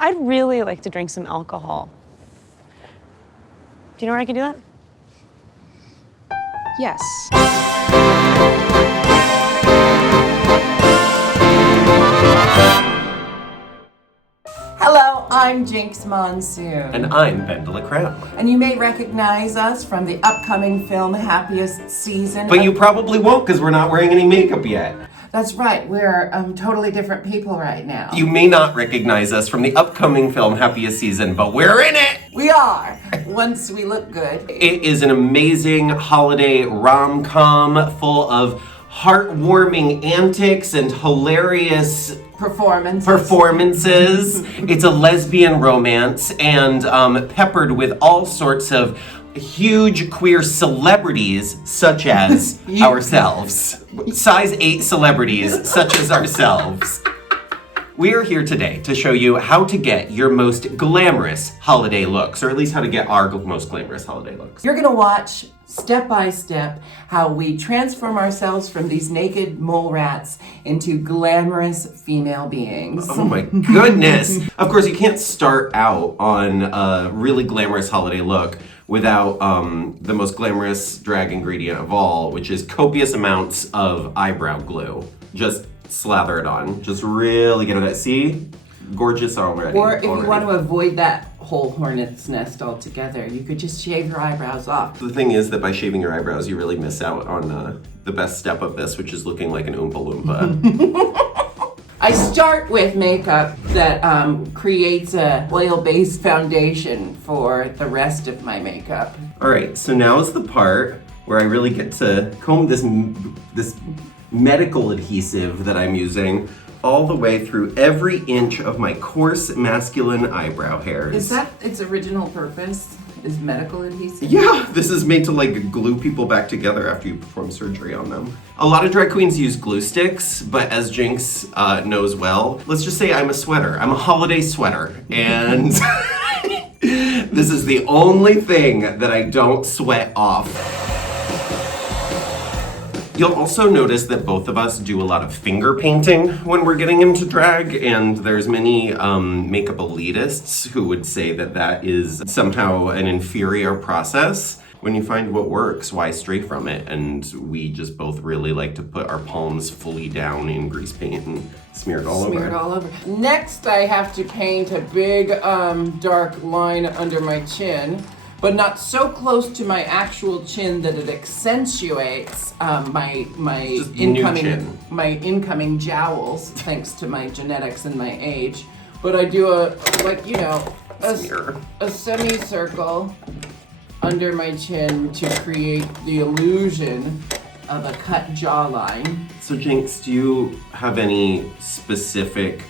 I'd really like to drink some alcohol. Do you know where I can do that? Yes. Hello, I'm Jinkx Monsoon. And I'm BenDeLaCreme. And you may recognize us from the upcoming film Happiest season. But you probably won't because we're not wearing any makeup yet. That's right, we're totally different people right now. You may not recognize us from the upcoming film Happiest season, but we're in it! We are, once we look good. It is an amazing holiday rom-com full of heartwarming antics and hilarious performances. It's a lesbian romance and peppered with all sorts of huge queer celebrities such as ourselves. Size 8 celebrities such as ourselves. We are here today to show you how to get your most glamorous holiday looks, or at least how to get our most glamorous holiday looks. You're gonna watch step by step how we transform ourselves from these naked mole rats into glamorous female beings. Oh my goodness! Of course, you can't start out on a really glamorous holiday look without the most glamorous drag ingredient of all, which is copious amounts of eyebrow glue. Just slather it on. Just really get it. See? Gorgeous already. Or if you want to avoid that whole hornet's nest altogether, you could just shave your eyebrows off. The thing is that by shaving your eyebrows, you really miss out on the best step of this, which is looking like an Oompa Loompa. I start with makeup that creates a oil-based foundation for the rest of my makeup. All right, so now is the part where I really get to comb this medical adhesive that I'm using all the way through every inch of my coarse masculine eyebrow hairs. Is that its original purpose? Is medical adhesive? Yeah, this is made to like glue people back together after you perform surgery on them. A lot of drag queens use glue sticks, but as Jinkx knows well, let's just say I'm a sweater. I'm a holiday sweater, and this is the only thing that I don't sweat off. You'll also notice that both of us do a lot of finger painting when we're getting into drag, and there's many makeup elitists who would say that that is somehow an inferior process. When you find what works, why stray from it? And we just both really like to put our palms fully down in grease paint and smear it all over. Next, I have to paint a big dark line under my chin, but not so close to my actual chin that it accentuates my incoming jowls, thanks to my genetics and my age. But I do a semicircle under my chin to create the illusion of a cut jawline. So Jinkx, do you have any specific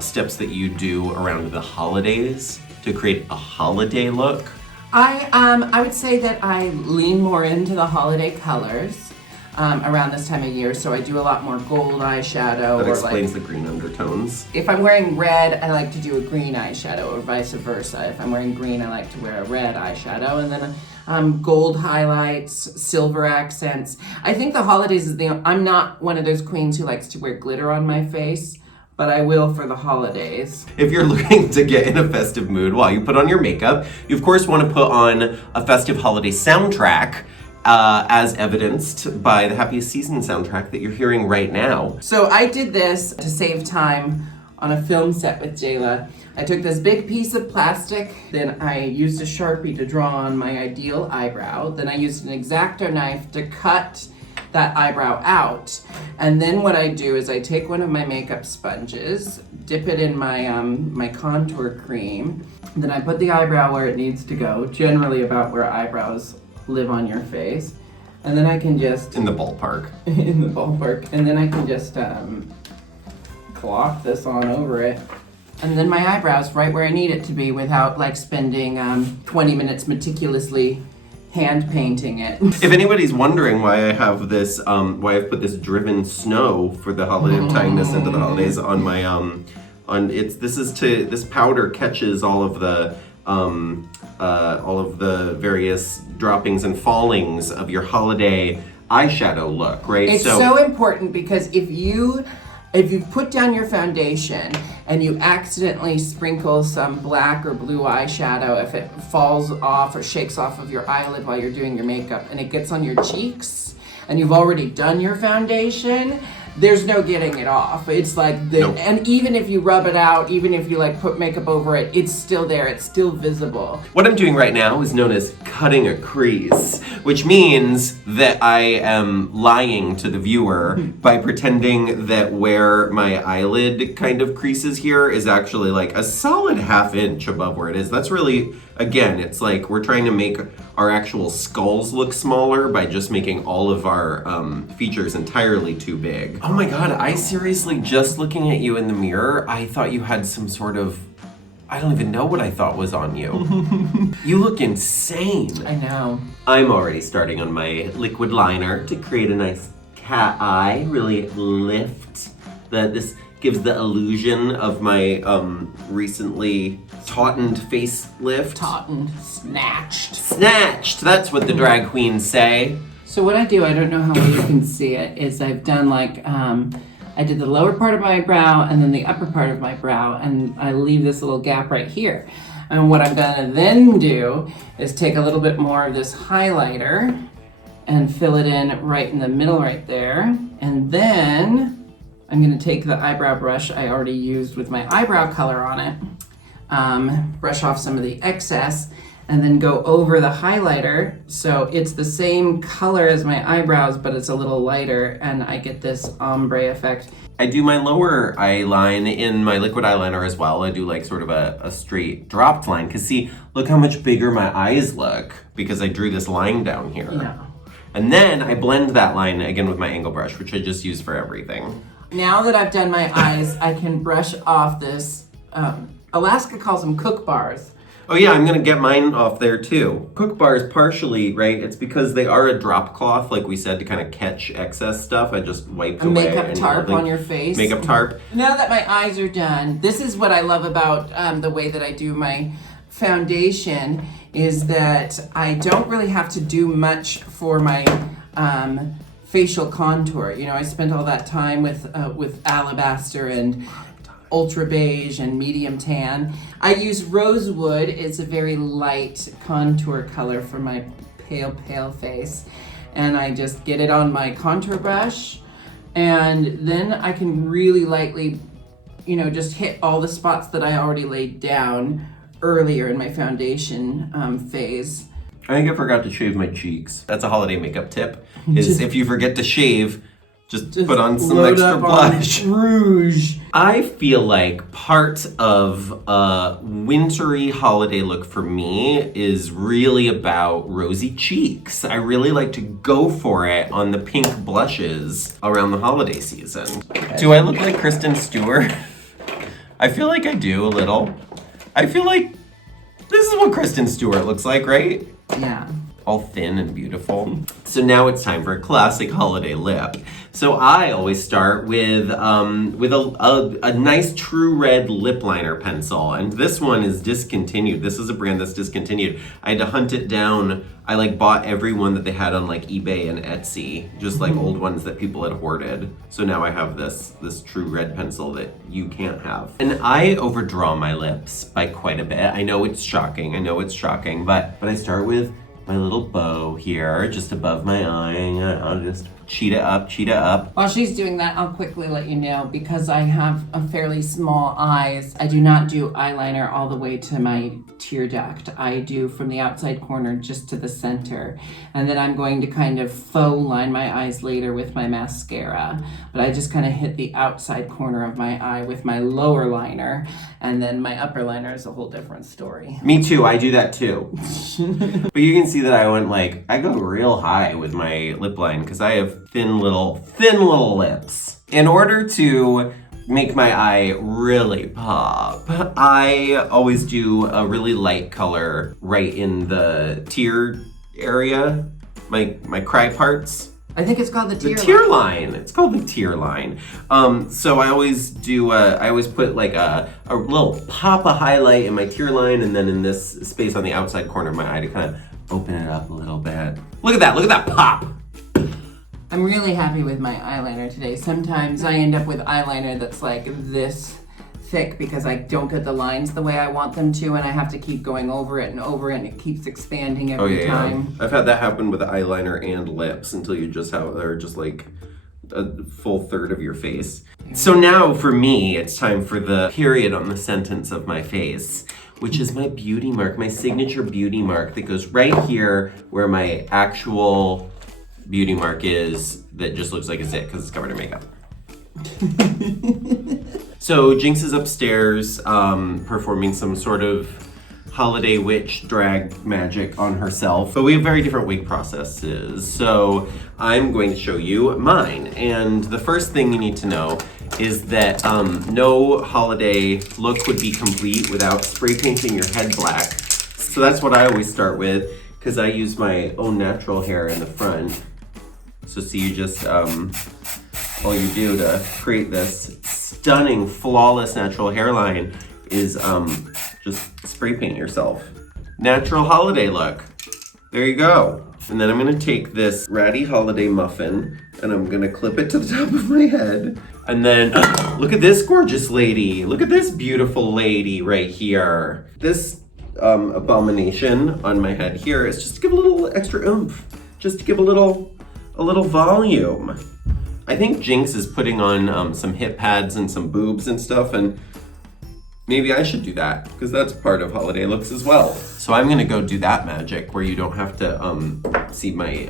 steps that you do around the holidays to create a holiday look? I would say that I lean more into the holiday colors around this time of year, so I do a lot more gold eyeshadow. That explains the green undertones. If I'm wearing red, I like to do a green eyeshadow, or vice versa. If I'm wearing green, I like to wear a red eyeshadow, and then gold highlights, silver accents. I think the holidays is I'm not one of those queens who likes to wear glitter on my face, but I will for the holidays. If you're looking to get in a festive mood while you put on your makeup, you of course want to put on a festive holiday soundtrack, as evidenced by the Happiest Season soundtrack that you're hearing right now. So I did this to save time on a film set with Dela. I took this big piece of plastic, then I used a Sharpie to draw on my ideal eyebrow, then I used an X-Acto knife to cut that eyebrow out. And then what I do is I take one of my makeup sponges, dip it in my my contour cream, then I put the eyebrow where it needs to go, generally about where eyebrows live on your face. And then I can just... In the ballpark. In the ballpark. And then I can just clock this on over it. And then my eyebrows right where I need it to be without like spending 20 minutes meticulously hand painting it. If anybody's wondering why I have this, why I've put this driven snow for the holiday, I'm tying this into the holidays on my, this powder catches all of the various droppings and fallings of your holiday eyeshadow look, right? It's so important because if you if you put down your foundation and you accidentally sprinkle some black or blue eyeshadow, if it falls off or shakes off of your eyelid while you're doing your makeup and it gets on your cheeks and you've already done your foundation, there's no getting it off. It's like, and even if you rub it out, even if you like put makeup over it, it's still there, it's still visible. What I'm doing right now is known as cutting a crease, which means that I am lying to the viewer by pretending that where my eyelid kind of creases here is actually like a solid ½ inch above where it is. That's really, again, it's like we're trying to make our actual skulls look smaller by just making all of our features entirely too big. Oh my God, I seriously, just looking at you in the mirror, I thought you had some sort of, I don't even know what I thought was on you. You look insane. I know. I'm already starting on my liquid liner to create a nice cat eye, really lift this gives the illusion of my recently tautened facelift. Tautened, snatched. Snatched, that's what the drag queens say. So what I do, I don't know how well you can see it, is I've done like, I did the lower part of my brow and then the upper part of my brow, and I leave this little gap right here. And what I'm gonna then do is take a little bit more of this highlighter and fill it in right in the middle right there. And then I'm gonna take the eyebrow brush I already used with my eyebrow color on it, brush off some of the excess, and then go over the highlighter so it's the same color as my eyebrows, but it's a little lighter, and I get this ombre effect. I do my lower eye line in my liquid eyeliner as well. I do like sort of a straight dropped line, because see, look how much bigger my eyes look because I drew this line down here. Yeah. And then I blend that line again with my angle brush, which I just use for everything. Now that I've done my eyes, I can brush off this, Alaska calls them cook bars. Oh yeah, I'm gonna get mine off there too. Cook bars partially, right? It's because they are a drop cloth, like we said, to kind of catch excess stuff. I just wiped A away. makeup tarp on your face. Makeup tarp. Now that my eyes are done, this is what I love about the way that I do my foundation, is that I don't really have to do much for my facial contour. You know, I spent all that time with Alabaster and Ultra Beige and Medium Tan. I use Rosewood. It's a very light contour color for my pale face. And I just get it on my contour brush, and then I can really lightly, you know, just hit all the spots that I already laid down earlier in my foundation phase. I think I forgot to shave my cheeks. That's a holiday makeup tip, is if you forget to shave, just put on some extra blush. Rouge. I feel like part of a wintry holiday look for me is really about rosy cheeks. I really like to go for it on the pink blushes around the holiday season. Do I look like Kristen Stewart? I feel like I do a little. I feel like this is what Kristen Stewart looks like, right? Yeah. All thin and beautiful. So now it's time for a classic holiday lip. So I always start with a nice True Red lip liner pencil, and this one is discontinued. This is a brand that's discontinued. I had to hunt it down. I like bought every one that they had on like eBay and Etsy, just like old ones that people had hoarded. So now I have this True Red pencil that you can't have. And I overdraw my lips by quite a bit. I know it's shocking, but I start with my little bow here, just above my eye. I'll just cheat it up. While she's doing that, I'll quickly let you know, because I have a fairly small eyes, I do not do eyeliner all the way to my tear duct. I do from the outside corner just to the center. And then I'm going to kind of faux line my eyes later with my mascara. But I just kind of hit the outside corner of my eye with my lower liner. And then my upper liner is a whole different story. Me too, I do that too. But you can see that I go real high with my lip line because I have thin little lips. In order to make my eye really pop, I always do a really light color right in the tear area, my cry parts. I think it's called the tear line. It's called the tear line. So I always put like a little pop of highlight in my tear line, and then in this space on the outside corner of my eye to kind of open it up a little bit. Look at that pop. I'm really happy with my eyeliner today. Sometimes I end up with eyeliner that's like this thick because I don't get the lines the way I want them to, and I have to keep going over it, and it keeps expanding every time. I've had that happen with eyeliner and lips until you just have, they're just like a full third of your face. So now for me, it's time for the period on the sentence of my face, which is my beauty mark, my signature beauty mark that goes right here where my actual beauty mark is, that just looks like a zit because it's covered in makeup. So Jinkx is upstairs performing some sort of holiday witch drag magic on herself, but we have very different wig processes. So I'm going to show you mine. And the first thing you need to know is that no holiday look would be complete without spray painting your head black. So that's what I always start with, because I use my own natural hair in the front. So see, you just, all you do to create this stunning, flawless natural hairline is just spray paint yourself. Natural holiday look. There you go. And then I'm gonna take this ratty holiday muffin and I'm gonna clip it to the top of my head. And then, look at this gorgeous lady. Look at this beautiful lady right here. This abomination on my head here is just to give a little extra oomph. Just to give a little volume. I think Jinkx is putting on some hip pads and some boobs and stuff, and maybe I should do that, because that's part of holiday looks as well. So I'm gonna go do that magic where you don't have to see my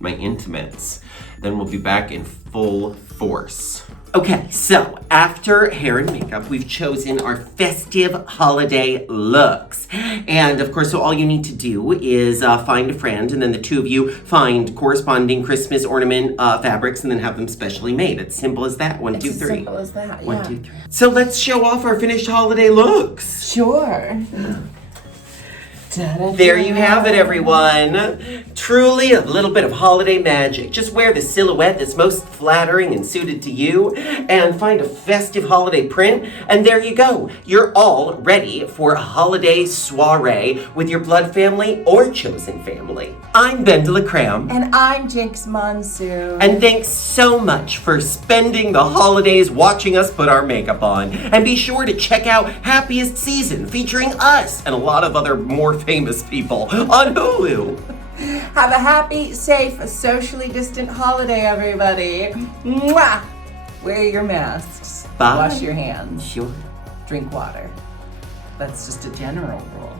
my intimates. Then we'll be back in full force. Okay, so after hair and makeup, we've chosen our festive holiday looks. And of course, so all you need to do is find a friend, and then the two of you find corresponding Christmas ornament fabrics and then have them specially made. It's simple as that. One, two, three. It's simple as that, yeah. 1, 2, 3. So let's show off our finished holiday looks. Sure. There you have it, everyone. Truly a little bit of holiday magic. Just wear the silhouette that's most flattering and suited to you, and find a festive holiday print, and there you go. You're all ready for a holiday soiree with your blood family or chosen family. I'm BenDeLaCreme. And I'm Jinkx Monsoon. And thanks so much for spending the holidays watching us put our makeup on. And be sure to check out Happiest season featuring us and a lot of other more famous people on Hulu. Have a happy, safe, socially distant holiday, everybody. Mwah! Wear your masks. Bye. Wash your hands. Sure. Drink water. That's just a general rule.